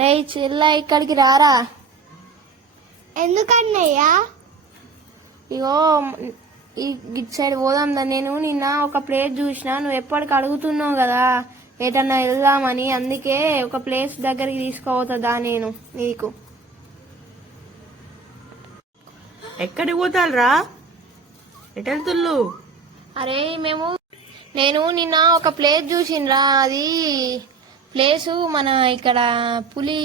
అరే చెల్ల ఇక్కడికి రారా. ఎందుకన్నయ్యా? ఇగో ఇటు సైడ్ పోదాందా. నేను నిన్న ఒక ప్లేస్ చూసిన, నువ్వు ఎప్పటికి అడుగుతున్నావు కదా ఏటన్నా వెళ్దామని, అందుకే ఒక ప్లేస్ దగ్గరికి తీసుకుపోతుందా నేను నీకు. ఎక్కడికి పోతారా? ఎటు వెళ్తుళ్ళు? అరే నేను నిన్న ఒక ప్లేస్ చూసినరా. అది ప్లేసు మన ఇక్కడ పులి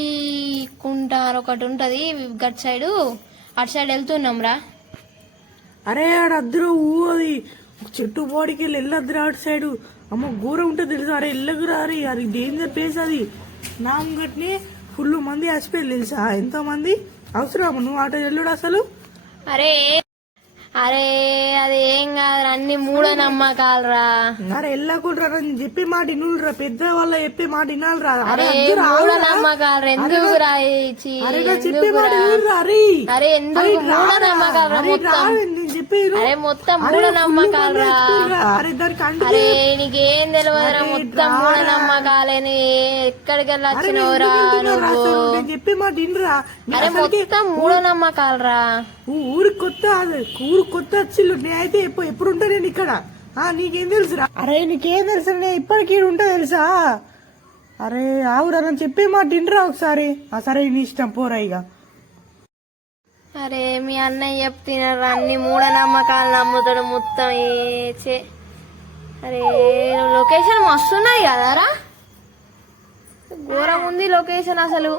కుంట ఒకటి ఉంటది గట్ సైడు, అటు సైడ్ వెళ్తున్నాం రా. అరే ఆడద్దరు అది చెట్టు పోడికి వెళ్ళొద్దురా అటు సైడు. అమ్మ ఘోరం ఉంటుంది తెలుసా. అరే వెళ్ళకురా, అరే అది డేంజర్ ప్లేస్. అది నా ముంగట్ని ఫుల్ మంది హసిపోయి తెలుసా. ఎంతో మంది అవసరం నువ్వు అటు వెళ్ళుడు అసలు. అరే అరే అది ఏం కాదురా, అన్ని మూఢనమ్మకాలురా. అరే వెళ్ళకుండా నేను చెప్పే మాట వినురా, పెద్ద వాళ్ళ చెప్పే మాట వినాలిరా. అరే మూఢనమ్మకాలు ఎందుకు రాయిచి, చెప్పే మాట వినురా. అరే ఎందుకు మూఢనమ్మకాలు మొత్తం. అరే మొత్తం మూఢనమ్మకాలురా. అరే నీకేం తెలియదురా, మొత్తం మూఢనమ్మకాలని. ఎక్కడికి వెళ్ళి వచ్చినవురా నువ్వు? చెప్పే మాట వినరా. అరే మొత్తం మూఢనమ్మకాలురా. ఊరు కొత్త వచ్చిల్లు. నేనైతే ఎప్పుడు ఉంటా నేను ఇక్కడ. నీకేం తెలుసురా? అరే నీకేం తెలుసు, నేను ఇప్పటికీ ఉంటా తెలుసా. అరే ఆవురా, నన్ను చెప్పే మాట వినరా ఒకసారి. సరే నీ ఇష్టం, పోరా ఇక. అరే మీ అన్నయ్య చెప్తున్నారా, అన్ని మూఢనమ్మకాలు నమ్ముతాడు మొత్తం. అరే లొకేషన్ మస్తున్నాయి కదరా, ఘోరం ఉంది లొకేషన్ అసలు.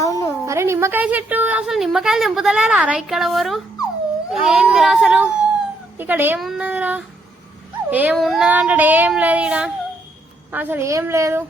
అవును. అరే నిమ్మకాయ చెట్టు, అసలు నిమ్మకాయలు తెంపుతలేరా రా ఇక్కడ ఎవరు? ఏందిరా అసలు ఇక్కడ ఏమున్నదిరా? ఏమున్నా అంటే ఏం లేదు ఇక్కడ, అసలు ఏం లేదు.